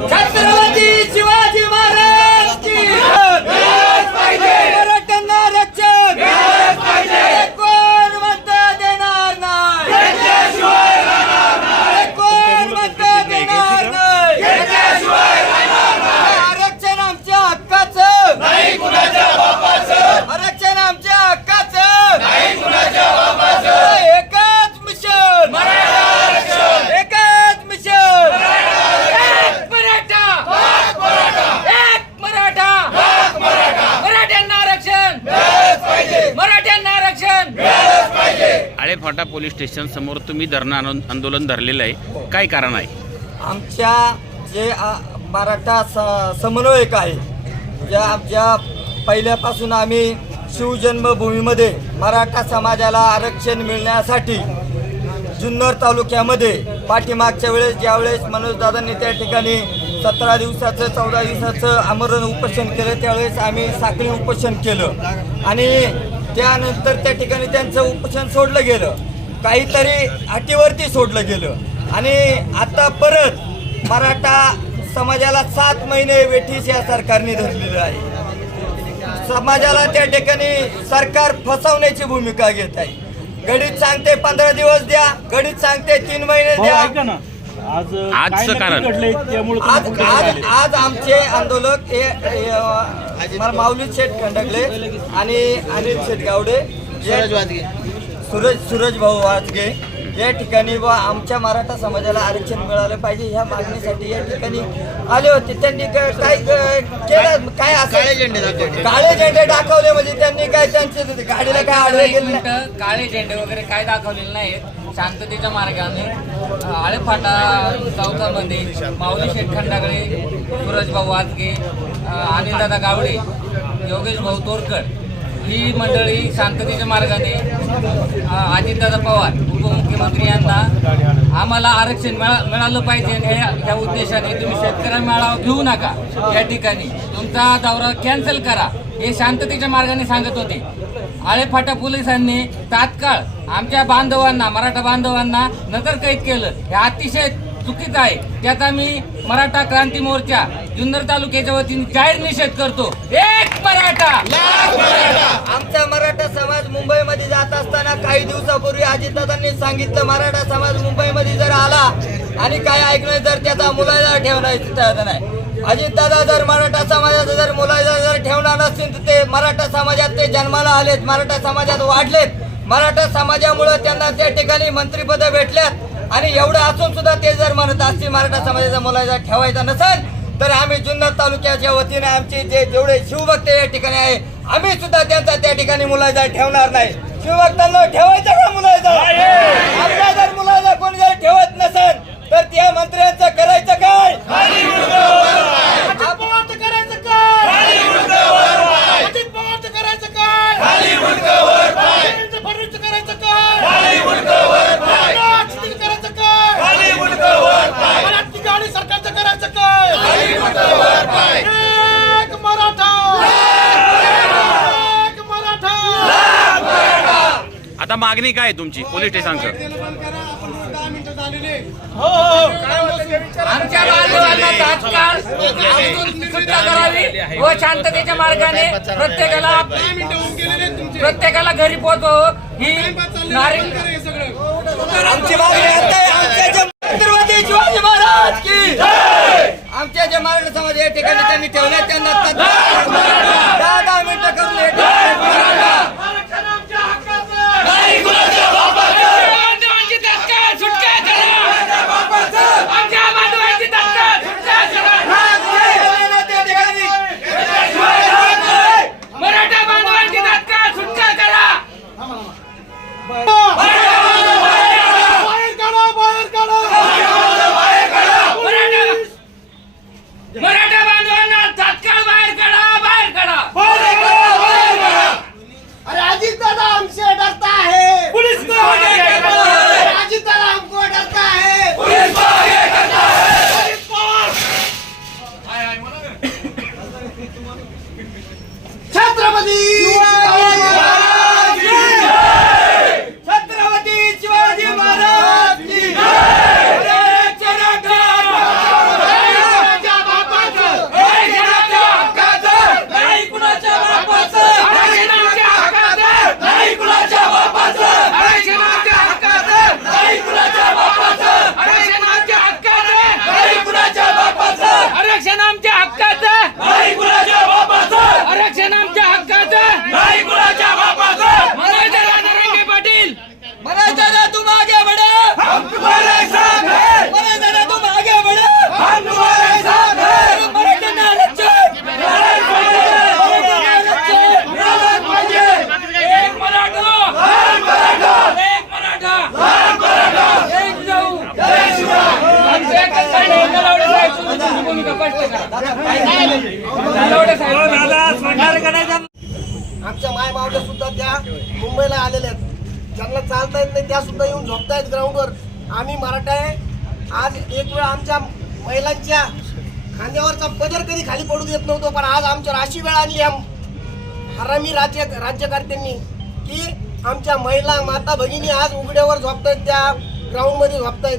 छत्रपती शिवाजी महाराज की मराठ्यांना रक्षण हे कोण म्हणतं देणार नाही हे कोण म्हणतं देणार नाही आरक्षण आमच्या हक्काचं आरक्षण आमच्या हक्काचं एकच मिशन एकच मिशन एक मराठा एक मराठा मराठ्यांना आरक्षण मराठ्यांना आरक्षण आळेफाटा पोलीस स्टेशन समोर तुम्ही धरणं आंदो- आंदोलन धरलेलं आहे. काय कारण आहे? आमच्या जे आ, मराठा स- समन्वयक आहे ज्या आमच्या पहिल्यापासून आम्ही शिवजन्मभूमीमध्ये मराठा समाजाला आरक्षण मिळण्यासाठी जुन्नर तालुक्यामध्ये पाठीमागच्या वेळेस ज्यावेळेस मनोजदादांनी त्या ठिकाणी सतरा दिवसाचं चौदा दिवसाचं आमरण उपोषण केलं त्यावेळेस आम्ही साखळी उपोषण केलं. आणि त्यानंतर त्या ठिकाणी त्यांचं उपोषण सोडलं गेलं. काहीतरी अटीवरती सोडलं गेलं. आणि आता परत मराठा समाजाला सात महिने वेठीस या सरकारने धरलेलं आहे. समाजाला त्या ठिकाणी सरकार फसवण्याची भूमिका घेत आहे. गणित सांगते पंधरा दिवस द्या गणित सांगते तीन महिने भाऊ, द्या. आज आजचं कारण. आज आज आमचे आंदोलक हे हे, मला माऊली शेठ खंडगले आणि अनिल शेठ गावडे. हे- सूरज सूरज भाऊ वाजगे. या ठिकाणी व आमच्या मराठा समाजाला आरक्षण मिळालं पाहिजे ह्या मागणीसाठी या ठिकाणी आले होते. त्यांनी काय काय केलं? काय काळे झेंडे काळे झेंडे दाखवले म्हणजे त्यांनी काय त्यांचे गाडीला काय आडवे गेले काळे झेंडे वगैरे काय दाखवलेले नाहीत. शांततेच्या मार्गाने आळेफाटा चौकामध्ये माऊली शेठ खंडागळे सूरज भाऊ वाजगे आनंददादा गावडे योगेश भाऊ तोरकर ही मंडळी शांततेच्या मार्गाने अजितदादा पवार उपमुख्यमंत्री यांना आम्हाला आरक्षण मिळा मिळालं पाहिजे आणि ह्या उद्देशाने तुम्ही शेतकऱ्या मेळावा घेऊ नका. या ठिकाणी तुमचा दौरा कॅन्सल करा. हे शांततेच्या मार्गाने सांगत होते. आळेफाटा पोलिसांनी तात्काळ आमच्या बांधवांना मराठा बांधवांना नजर कैद केलं. हे अतिशय चुकीचं आहे. त्याचा मी मराठा क्रांती मोर्चा जुन्नर तालुक्याच्या वतीने जाहीर निषेध करतो. एक मराठा! आमचा मराठा समाज मुंबईमध्ये जात असताना काही दिवसापूर्वी अजितदादांनी सांगितलं मराठा समाज मुंबईमध्ये जर आला आणि काय ऐकलं जर त्याचा मुलायदा ठेवण्याचं नाही. अजितदादा जर मराठा समाजाचा जर मुलायदा जर ठेवणार नसतील तर ते मराठा समाजात ते जन्माला आलेत मराठा समाजात वाढलेत. मराठा समाजामुळे त्यांना त्या ठिकाणी मंत्रिपद भेटल्यात आणि एवढं असून सुद्धा ते असतील मराठा समाजाचा मुलायदा ठेवायचा नसेल तर आम्ही जुन्नर तालुक्याच्या वतीने आमचे जे जेवढे शिवभक्त या ठिकाणी आहे आम्ही सुद्धा त्यांचा त्या ठिकाणी मुलायदा ठेवणार नाही. शिवभक्तांना ठेवायचा का मुलायदा आपला जर मुलायदा कोणी जर ठेवत नसेल तर त्या मंत्र्यांचं करायचं काय आप- करायचं काय अजित पवारचं करायचं काय देवेंद्र फडणवीसचं करायचं काय एकनाथ शिंदेचं करायचं काय मराठी गाडी सरकारचं करायचं काय एक मराठा एक मराठा आता मागणी काय तुमची पोलीस स्टेशनचं? आमच्या बांधवांना तात्काळ अजून सुटका करावी व शांततेच्या मार्गाने प्रत्येकाला प्रत्येकाला घरी पोहोचवावं ही आमच्या जे छत्रपती शिवाजी महाराज की आमच्या जे मराठा समाज या ठिकाणी त्यांनी ठेवले त्यांना तत्काळ दहा दहा मिनिटं करून मुंबईला आलेल्या आहेत. ज्यांना चालता येत नाही त्या सुद्धा येऊन झोपतायत ग्राउंडवर आम्ही मराठा आहे. आज एक वेळ आमच्या महिलांच्या खांद्यावरचा पदर कधी खाली पडू देत नव्हतो पण आज आमच्यावर अशी वेळ आली या हरामी राज्य राज्यकर्त्यांनी की आमच्या महिला माता भगिनी आज उघड्यावर झोपतायत त्या ग्राउंडमध्ये झोपतायत.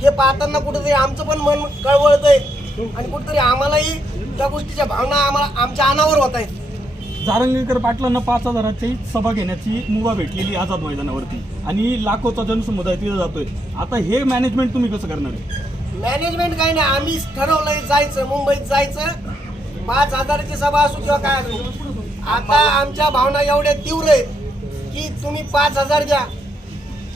हे पाहताना कुठेतरी आमचं पण मन कळवळतंय. आणि कुठेतरी आम्हालाही त्या गोष्टीच्या भावना आम्हाला आमच्या अनावर होत आहेत जारंगीकर पाटलांना पाच हजाराची सभा घेण्याची मुभा भेटलेली आझाद मैदानावरती. आणि लाखोचा जनसमुदाय तिथे जातोय. आता हे मॅनेजमेंट तुम्ही कसं करणार आहे? मॅनेजमेंट काही नाही. आम्ही ठरवलंय जायचं मुंबईत जायचं. पाच हजाराची सभा असू किंवा काय असू. आता आमच्या भावना एवढ्या तीव्र आहेत की तुम्ही पाच हजार द्या.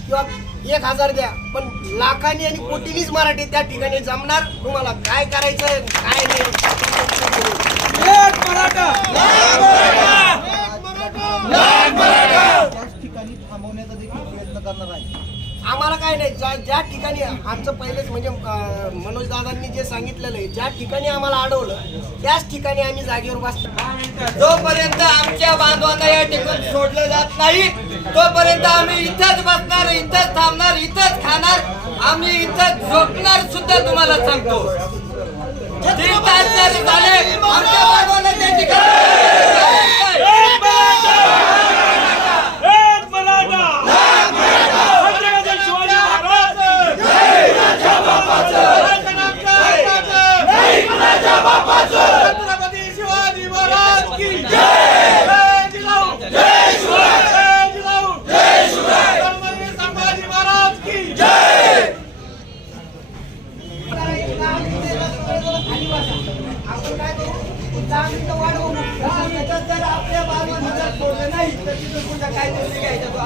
किंवा एक हजार द्या. पण लाखांनी आणि कोटीनीच मराठी त्या ठिकाणी जमणार. तुम्हाला काय करायचं काय नाही. आम्हाला काय नाही ज्या ज्या ठिकाणी आमचं पहिलेच म्हणजे मनोज दादांनी जे सांगितलेलं आहे ज्या ठिकाणी आम्हाला अडवलं त्याच ठिकाणी आम्ही जागेवर बसतो जोपर्यंत आमच्या बांधवांना या ठिकाणी सोडलं जात नाही तोपर्यंत आम्ही इथंच बसणार इथंच थांबणार इथंच खाणार. आम्ही इथंच झोपणार सुद्धा तुम्हाला सांगतो. तीन तास जरी झाले. आमच्या बांधवांना त्या ठिकाणी